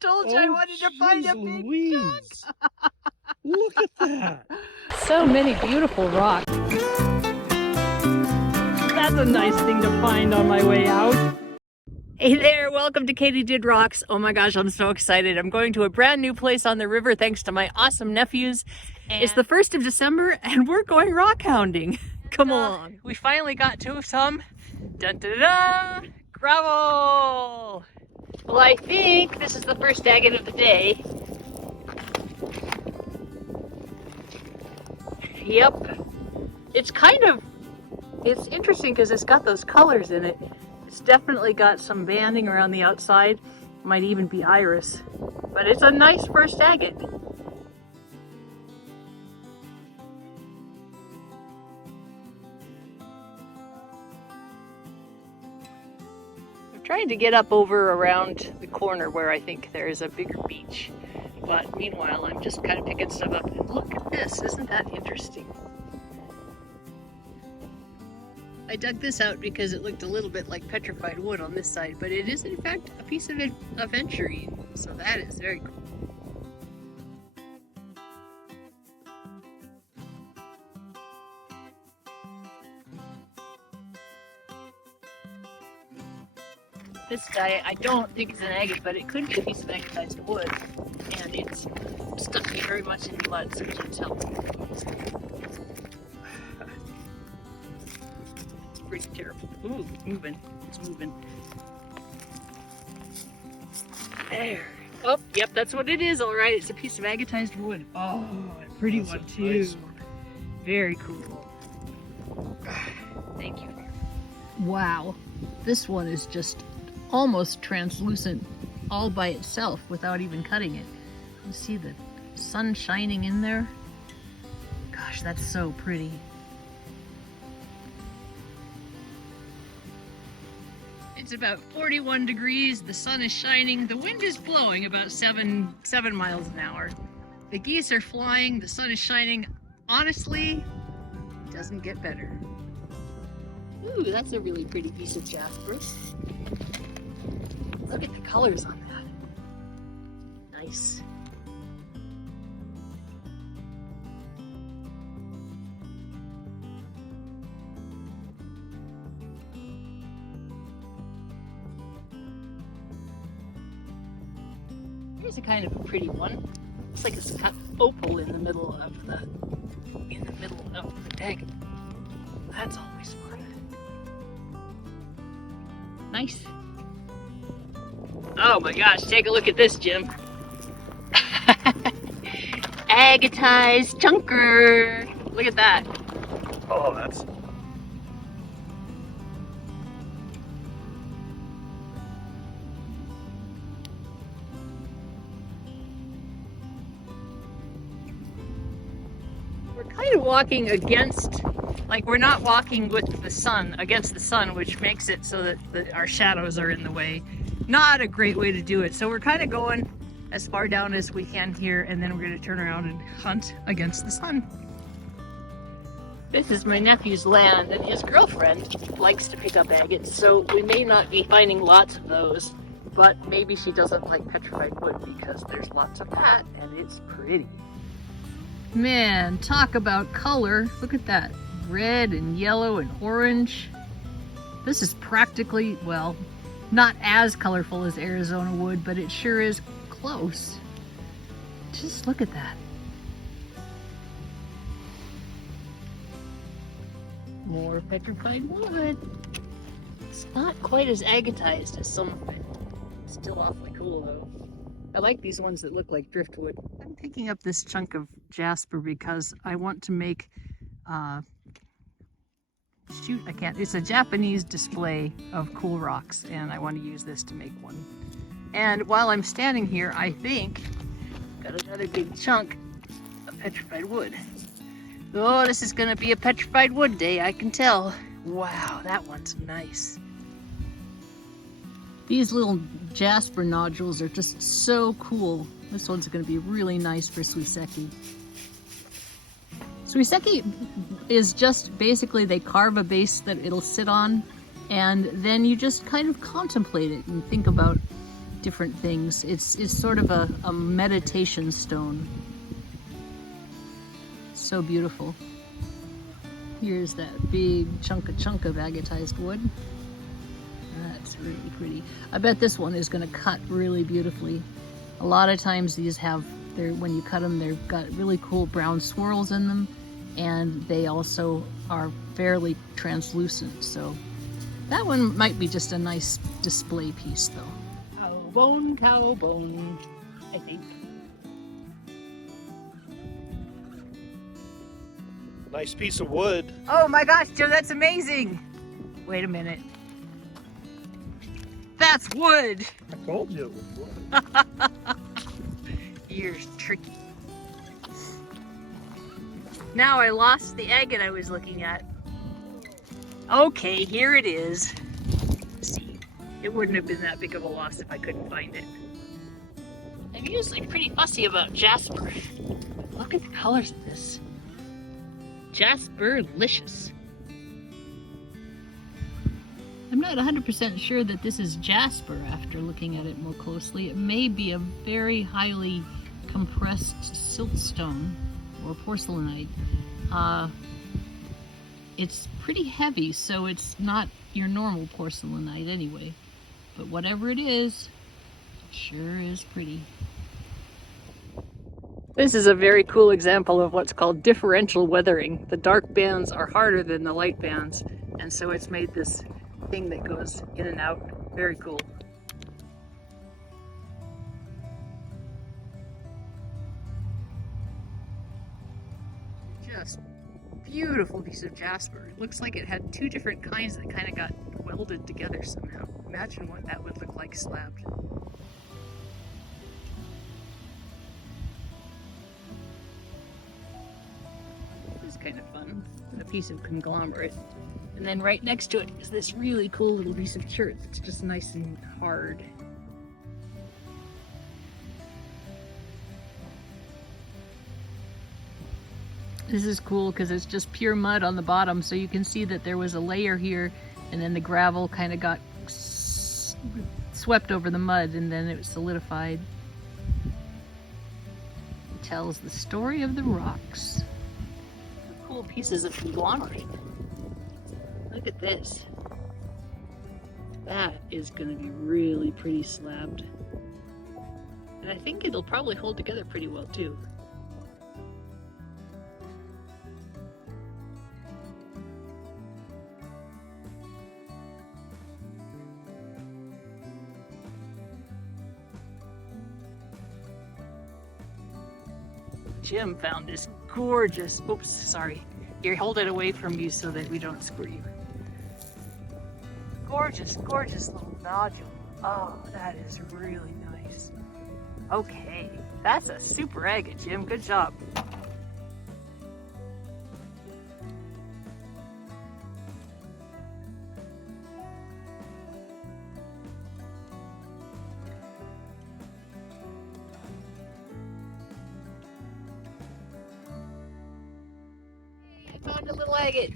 Told you I wanted to find a big Louise. Look at that. So many beautiful rocks. That's a nice thing to find on my way out. Hey there, welcome to Katie Did Rocks. Oh my gosh, I'm so excited. I'm going to a brand new place on the river thanks to my awesome nephews. It's the 1st of December and we're going rock hounding. Come along. We finally got to some gravel. Well, I think this is the first agate of the day. Yep. It's interesting because it's got those colors in it. It's definitely got some banding around the outside. Might even be iris. But it's a nice first agate. I'm trying to get up over around the corner where I think there is a bigger beach. But meanwhile, I'm just kind of picking stuff up. And look at this, isn't that interesting? I dug this out because it looked a little bit like petrified wood on this side, but it is in fact a piece of aventurine, so that is very cool. This guy, I don't think is an agate, but it could be a piece of agatized wood, and it's stuck me very much in the mud, so you can tell. Pretty terrible. Ooh, it's moving. It's moving. There. Oh, yep, that's what it is, all right. It's a piece of agatized wood. Oh, a pretty one, too. Nice one. Very cool. Thank you. Wow. This one is just almost translucent all by itself without even cutting it. You see the sun shining in there? Gosh, that's so pretty. It's about 41 degrees, the sun is shining, the wind is blowing about 7 miles an hour. The geese are flying, the sun is shining. Honestly, it doesn't get better. Ooh, that's a really pretty piece of jasper. Look at the colors on that. Nice. Here's a kind of a pretty one. It's like a opal in the middle of the agate. That's always fun. Nice. Oh my gosh, take a look at this, Jim. Agatized chunker. Look at that. Oh, that's... We're kind of walking against, like we're not walking with the sun, against the sun, which makes it so that our shadows are in the way. Not a great way to do it. So we're kind of going as far down as we can here, and then we're going to turn around and hunt against the sun. This is my nephew's land, and his girlfriend likes to pick up agates, so we may not be finding lots of those, but maybe she doesn't like petrified wood because there's lots of that, and it's pretty. Man, talk about color. Look at that. Red and yellow and orange. This is practically, well, not as colorful as Arizona wood, but it sure is close. Just look at that. More petrified wood. It's not quite as agatized as some of it. It's still awfully cool though. I like these ones that look like driftwood. I'm picking up this chunk of jasper because I want to make, it's a Japanese display of cool rocks, and I want to use this to make one. And while I'm standing here, I think got another big chunk of petrified wood. Oh, this is gonna be a petrified wood day, I can tell. Wow, that one's nice. These little jasper nodules are just so cool. This one's gonna be really nice for suiseki. Suiseki is just basically they carve a base that it'll sit on, and then you just kind of contemplate it and think about different things. It's sort of a meditation stone. So beautiful. Here's that big chunk of agatized wood. That's really pretty. I bet this one is going to cut really beautifully. A lot of times these have, when you cut them, they've got really cool brown swirls in them, and they also are fairly translucent. So that one might be just a nice display piece though. Cow bone, I think. Nice piece of wood. Oh my gosh, Joe, that's amazing. Wait a minute. That's wood. I told you it was wood. You're tricky. Now I lost the agate I was looking at. Okay, here it is. See, it wouldn't have been that big of a loss if I couldn't find it. I'm usually pretty fussy about jasper. Look at the colors of this. Jasper-licious. I'm not 100% sure that this is jasper after looking at it more closely. It may be a very highly compressed siltstone or porcelainite. It's pretty heavy, so it's not your normal porcelainite anyway. But whatever it is, it sure is pretty. This is a very cool example of what's called differential weathering. The dark bands are harder than the light bands, and so it's made this thing that goes in and out. Very cool. Just beautiful piece of jasper. It looks like it had two different kinds that kind of got welded together somehow. Imagine what that would look like slabbed. This is kind of fun. A piece of conglomerate. And then right next to it is this really cool little piece of chert that's just nice and hard. This is cool because it's just pure mud on the bottom, so you can see that there was a layer here and then the gravel kind of got swept over the mud and then it was solidified. It tells the story of the rocks. Cool pieces of conglomerate. Look at this. That is going to be really pretty slabbed. And I think it'll probably hold together pretty well too. Jim found this gorgeous, oops, sorry. Here, hold it away from you so that we don't squirt you. Gorgeous, gorgeous little nodule. Oh, that is really nice. Okay, that's a super agate, Jim. Good job. Found a little agate.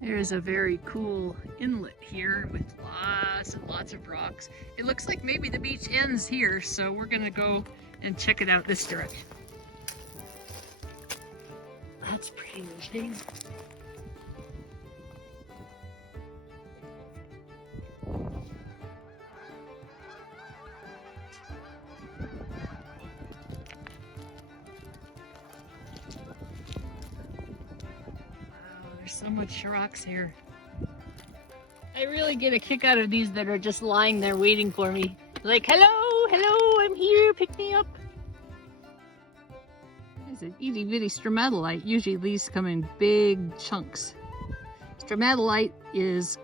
There's a very cool inlet here with lots and lots of rocks. It looks like maybe the beach ends here, so we're gonna go and check it out this direction. That's pretty looking. So much rocks here. I really get a kick out of these that are just lying there waiting for me. Like, hello, hello, I'm here, pick me up. It's an itty bitty stromatolite. Usually these come in big chunks. Stromatolite is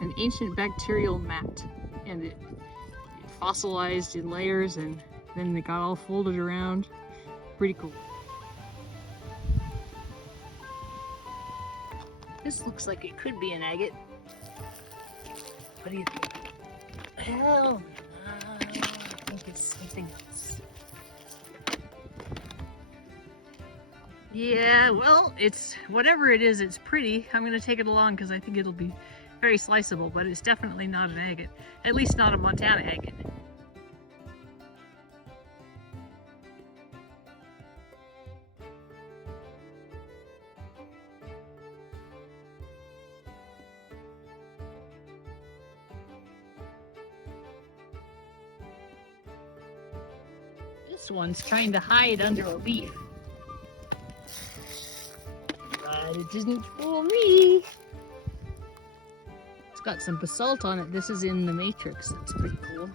an ancient bacterial mat, and it fossilized in layers and then they got all folded around. Pretty cool. This looks like it could be an agate. What do you think? Hell no, I think it's something else. Yeah, well, it's whatever it is, it's pretty. I'm gonna take it along because I think it'll be very sliceable, but it's definitely not an agate. At least not a Montana agate. This one's trying to hide under a leaf. But it didn't fool me. It's got some basalt on it. This is in the matrix. That's pretty cool.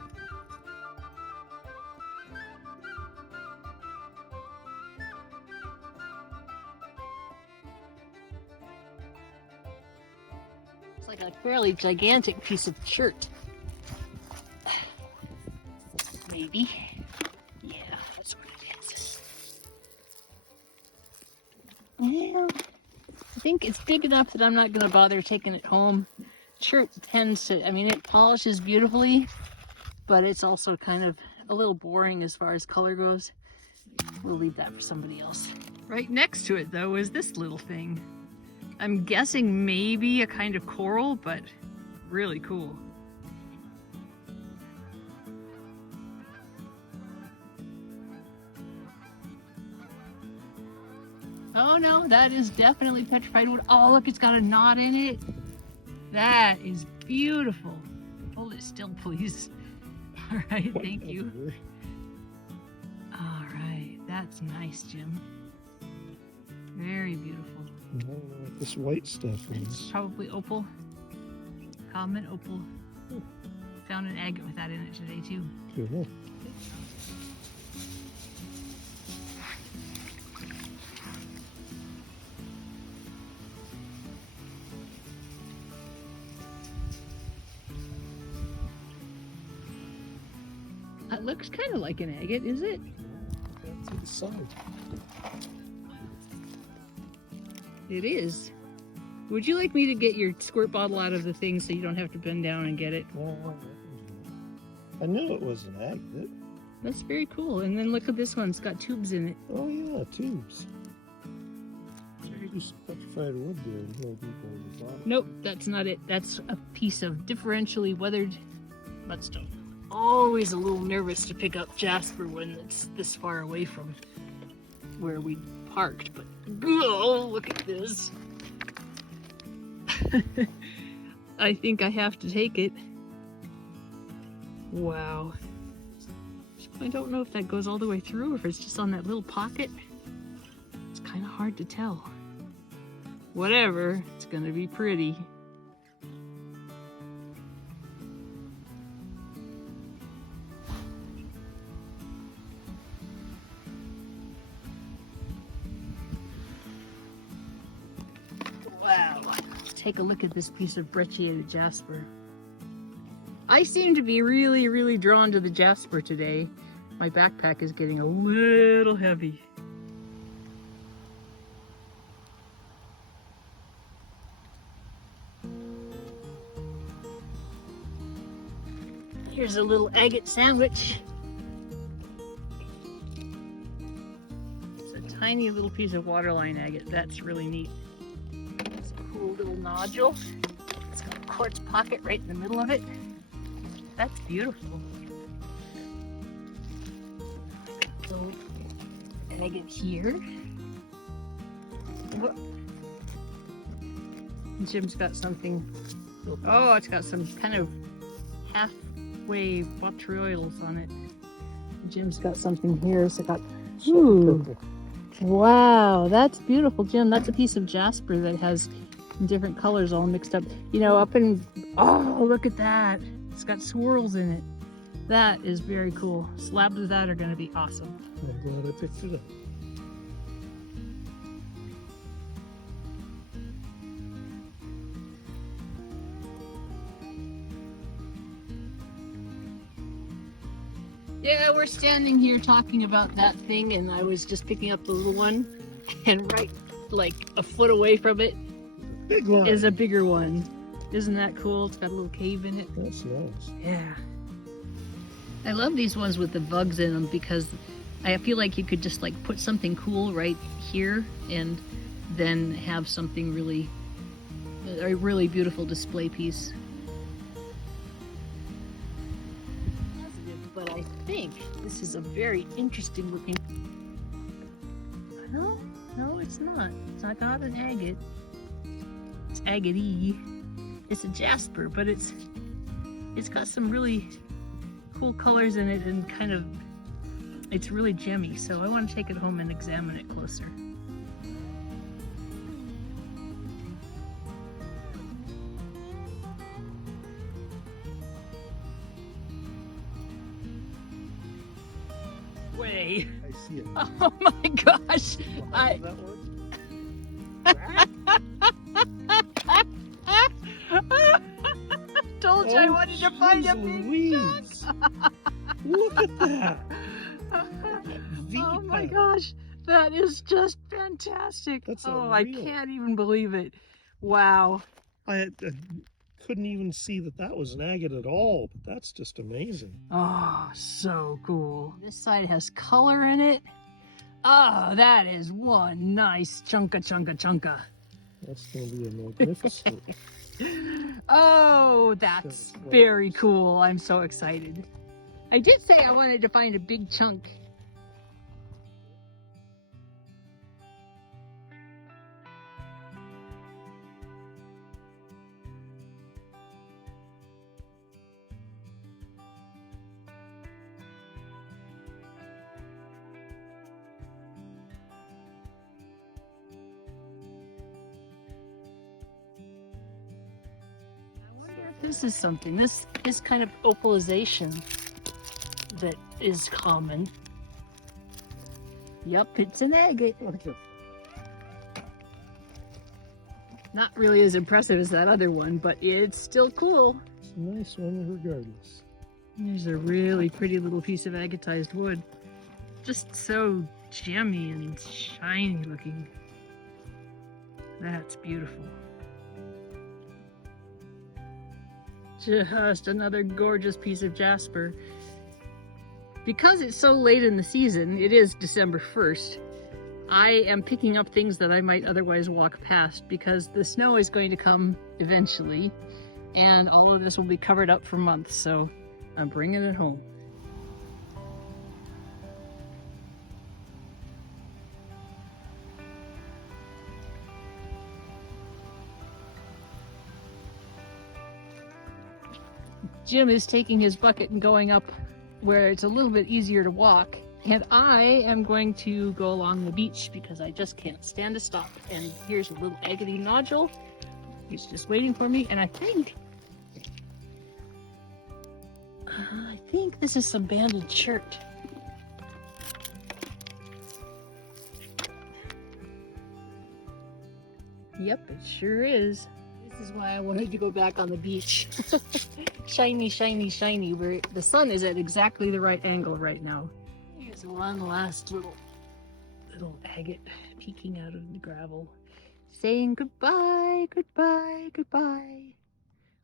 It's like a fairly gigantic piece of shirt. Maybe. Yeah, that's what it is. Well, I think it's big enough that I'm not going to bother taking it home. Shirt tends to, I mean, it polishes beautifully, but it's also kind of a little boring as far as color goes. We'll leave that for somebody else. Right next to it, though, is this little thing. I'm guessing maybe a kind of coral, but really cool. Oh no, that is definitely petrified wood. Oh look, it's got a knot in it. That is beautiful. Hold it still, please. All right, thank you. All right, that's nice, Jim. Very beautiful. I don't know what this white stuff It's is. probably opal. Common opal. Found an agate with that in it today too. Cool. It looks kind of like an agate, is it? Down to the side. It is. Would you like me to get your squirt bottle out of the thing so you don't have to bend down and get it? Well, I knew it was an agate. That's very cool. And then look at this one. It's got tubes in it. Oh yeah, tubes. There's petrified wood there and he'll be on the bottom. Nope, that's not it. That's a piece of differentially weathered mudstone. Always a little nervous to pick up jasper when it's this far away from where we parked, but oh, look at this. I think I have to take it. Wow. I don't know if that goes all the way through or if it's just on that little pocket. It's kind of hard to tell. Whatever, it's gonna be pretty. Wow, let's take a look at this piece of brecciated jasper. I seem to be really, really drawn to the jasper today. My backpack is getting a little heavy. Here's a little agate sandwich. It's a tiny little piece of waterline agate. That's really neat. It's a cool little nodule. It's got a quartz pocket right in the middle of it. That's beautiful. So, agate here. Whoop. Jim's got something. Oh, it's got some kind of halfway botryoidals on it. Jim's got something here. So got. Ooh. Wow, that's beautiful, Jim. That's a piece of jasper that has different colors all mixed up. You know, up in. Oh, look at that. It's got swirls in it. That is very cool. Slabs of that are going to be awesome. I'm glad I picked it up. Yeah, we're standing here talking about that thing, and I was just picking up the little one, and right like a foot away from it Big one. is a bigger one. Isn't that cool? It's got a little cave in it. That's nice. Yeah. I love these ones with the bugs in them because I feel like you could just like put something cool right here and then have something really A really beautiful display piece. But I think this is a very interesting looking. No, it's not. It's not an agate. It's agate-y. It's a jasper, but it's got some really cool colors in it and kind of, it's really gemmy. So I want to take it home and examine it closer. Way. I see it. Oh my gosh. How does that work? Told you I wanted to find a big Louise. Look at that. Oh my gosh. That is just fantastic. That's I unreal. can't even believe it. Wow. I couldn't even see that was an agate at all, but that's just amazing. Oh, so cool. This side has color in it. Oh, that is one nice chunka. That's going to be a magnificent. Oh, that's very cool. I'm so excited. I did say I wanted to find a big chunk. This is something, this kind of opalization that is common. Yep, it's an agate. Not really as impressive as that other one, but it's still cool. It's a nice one regardless. There's a really pretty little piece of agatized wood. Just so gemmy and shiny looking. That's beautiful. Just another gorgeous piece of jasper. Because it's so late in the season, it is December 1st, I am picking up things that I might otherwise walk past because the snow is going to come eventually and all of this will be covered up for months, so I'm bringing it home. Jim is taking his bucket and going up where it's a little bit easier to walk, and I am going to go along the beach because I just can't stand to stop. And here's a little agate nodule. He's just waiting for me, and I think this is some banded shirt. Yep, it sure is. This is why I wanted to go back on the beach. Shiny, shiny, shiny, where the sun is at exactly the right angle right now. Here's one last little agate peeking out of the gravel, saying goodbye, goodbye, goodbye.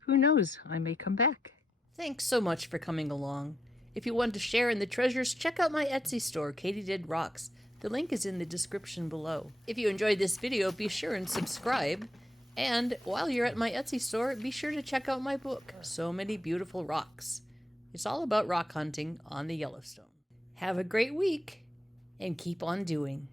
Who knows, I may come back. Thanks so much for coming along. If you want to share in the treasures, check out my Etsy store, Katydid Rocks. The link is in the description below. If you enjoyed this video, be sure and subscribe. And while you're at my Etsy store, be sure to check out my book, So Many Beautiful Rocks. It's all about rock hunting on the Yellowstone. Have a great week, and keep on doing.